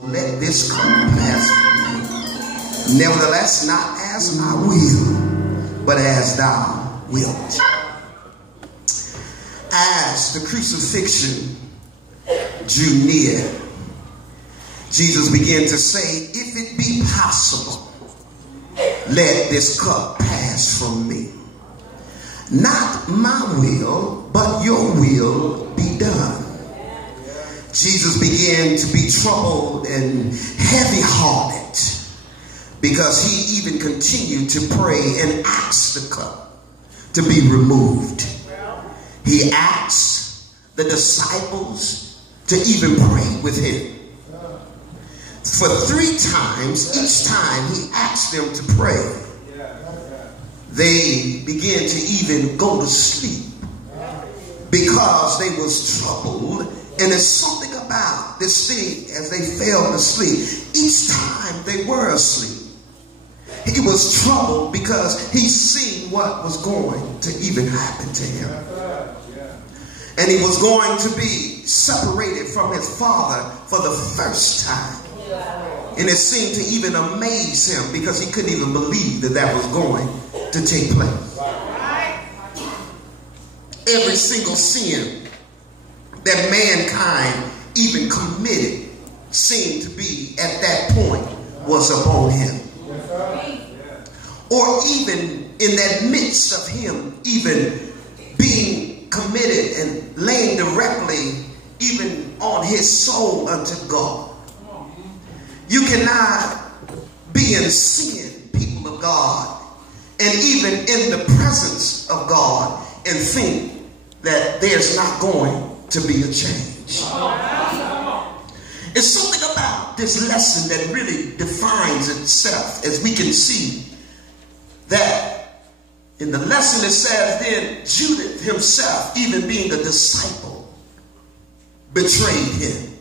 Let this cup pass from me. Nevertheless, not as I will, but as thou wilt. As the crucifixion drew near, Jesus began to say, if it be possible, let this cup pass from me. Not my will, but your will be done. Jesus began to be troubled and heavy-hearted because he even continued to pray and ask the cup to be removed. He asked the disciples to even pray with him. For 3 times, each time he asked them to pray. They began to even go to sleep because they was troubled. And there's something about this thing as they fell to sleep. Each time they were asleep, he was troubled because he seen what was going to even happen to him. And he was going to be separated from his father for the first time. And it seemed to even amaze him because he couldn't even believe that that was going to take place. Every single sin that mankind even committed seemed to be at that point was upon him. Or even in that midst of him even being committed and laying directly even on his soul unto God. You cannot be in sin, people of God, and even in the presence of God and think that there's not going to be a change. It's something about this lesson that really defines itself, as we can see that in the lesson it says then Judas himself, even being a disciple, betrayed him.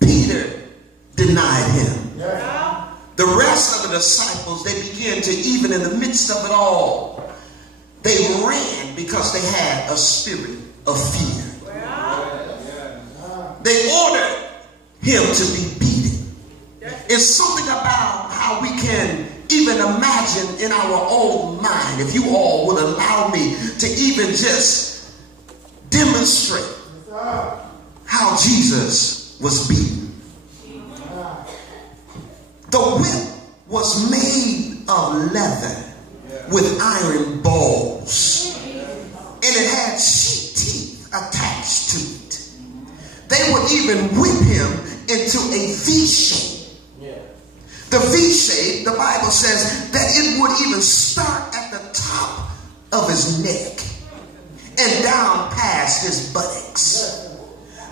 Peter denied him. The rest of the disciples, they began to, even in the midst of it all, they ran because they had a spirit of fear. They ordered him to be beaten. It's something about how we can even imagine in our own mind, if you all would allow me to even just demonstrate how Jesus was beaten. The whip was made of leather with iron balls, and it had sheep teeth attached to it. They would even whip him into a V shape. The V shape, the Bible says that it would even start at the top of his neck and down past his buttocks.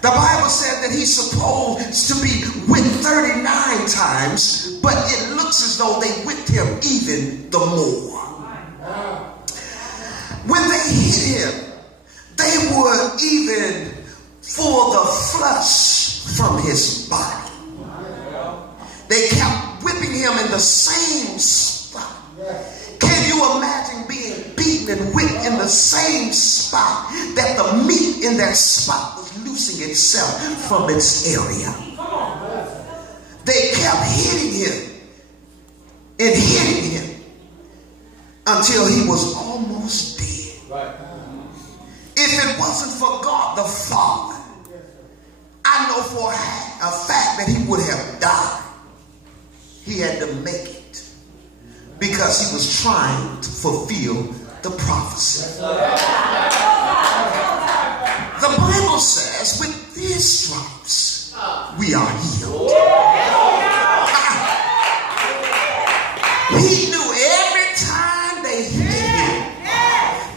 The Bible said that he's supposed to be whipped 39 times, but it looks as though they whipped him even the more. When they hit him, they would even pull the flesh from his body. They kept whipping him in the same spot. Can you imagine being beaten and whipped in the same spot that the meat in that spot was losing itself from its area? They kept hitting him and hitting him until he was almost dead. If it wasn't for God the Father, I know for a fact that he would have died. He had to make it because he was trying to fulfill the prophecy. The Bible says with these stripes we are healed. He knew every time they hit him,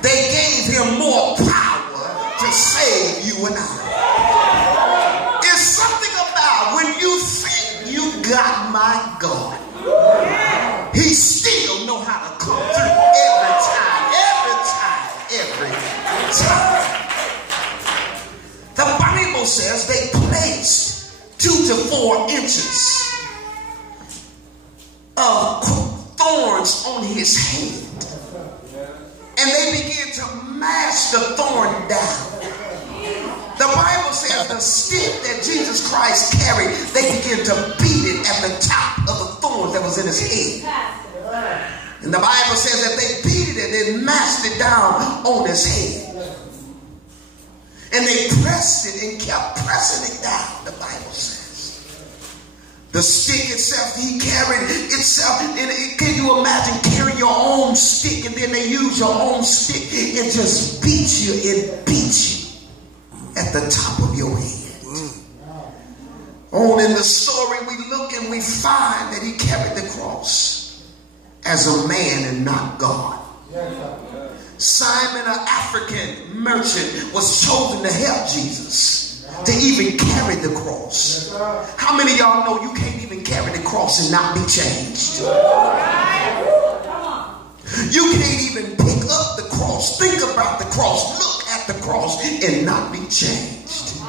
they gave him more power to save you and I. It's something about when you think you got my God, he still know how to come through every time. The Bible says they placed 2 to 4 inches of thorns on his head, and they began to mash the thorn down The Bible says the stick that Jesus Christ carried, they began to beat it at the top of the thorns that was in his head. And the Bible says that they beat it and they mashed it down on his head. And they pressed it and kept pressing it down, the Bible says. The stick itself, he carried itself. And can you imagine carrying your own stick and then they use your own stick and just beat you and beat you at the top of your head. On in the story we look and we find that he carried the cross as a man and not God. Simon, an African merchant, was chosen to help Jesus to even carry the cross. How many of y'all know you can't even carry the cross and not be changed? You can't even pick up the cross, think about the cross, look at the cross and not be changed.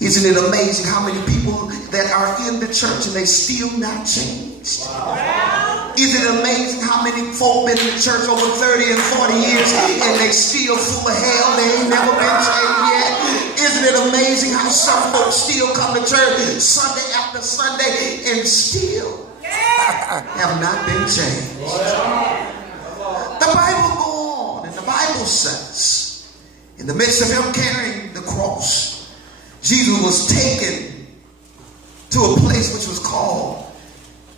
Isn't it amazing how many people that are in the church and they still not changed? Isn't it amazing how many folk been in the church over 30 and 40 years and they still full of hell? They ain't never been changed yet. Isn't it amazing how some folks still come to church Sunday after Sunday and still have not been changed? The Bible goes on and the Bible says in the midst of him carrying the cross, Jesus was taken to a place which was called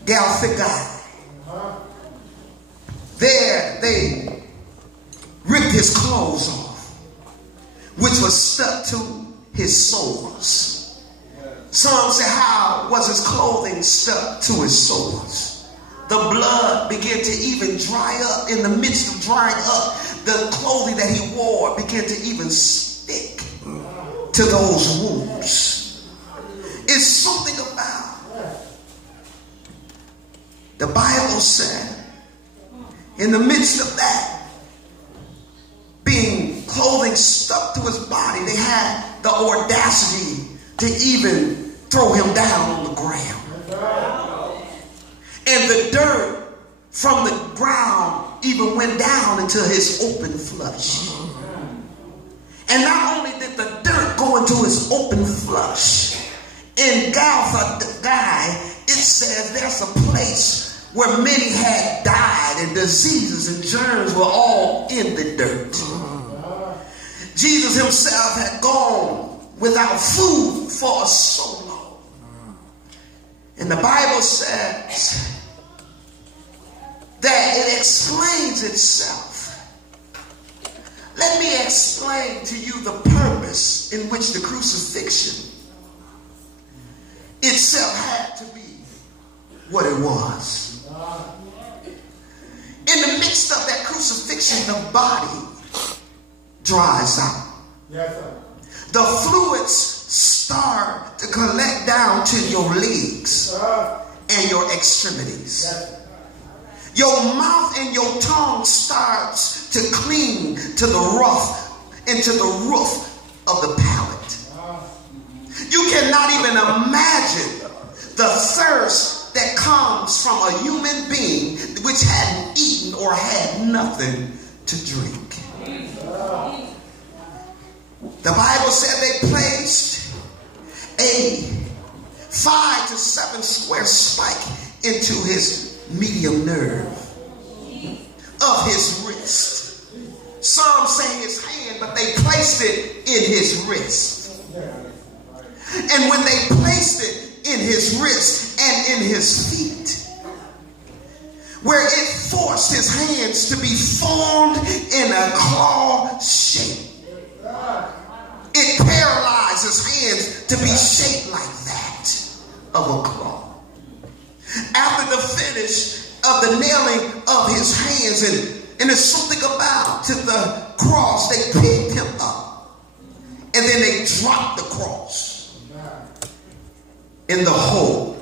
Golgotha. There they ripped his clothes off, which was stuck to his sores. Some say, how was his clothing stuck to his sores? The blood began to even dry up. In the midst of drying up, the clothing that he wore began to even stick to those wounds. It's something about. The Bible said, in the midst of that, being clothing stuck to his body, they had the audacity to even throw him down on the ground. And the dirt from the ground even went down into his open flesh. And not only did the dirt go into his open flesh, in Golgotha, it says there's a place where many had died and diseases and germs were all in the dirt. Jesus himself had gone without food for so long. And the Bible says that it explains itself. Let me explain to you the purpose in which the crucifixion itself had to be what it was. In the midst of that crucifixion, the body dries out. The fluids start to collect down to your legs and your extremities. Your mouth and your tongue starts to cling to the rough and to the roof of the palate. You cannot even imagine the thirst that comes from a human being which hadn't eaten or had nothing to drink. The Bible said they placed a 5 to 7 square spike into his medium nerve of his wrist. Some say his hand, but they placed it in his wrist. And when they placed it in his wrist and in his feet, where it forced his hands to be formed in a claw shape, it paralyzed his hands to be shaped like that of a claw. After the finish of the nailing of his hands, and there's something about to the cross, they picked him up and then they dropped the cross in the hole.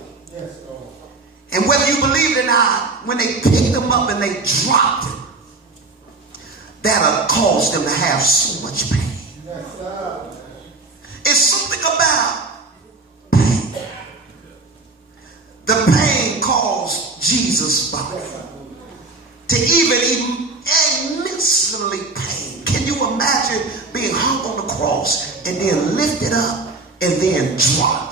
And whether you believe it or not, when they picked him up and they dropped him, that'll cause them to have so much pain. It's something about pain. The pain caused Jesus' body to even immensely pain. Can you imagine being hung on the cross and then lift it up and then drop.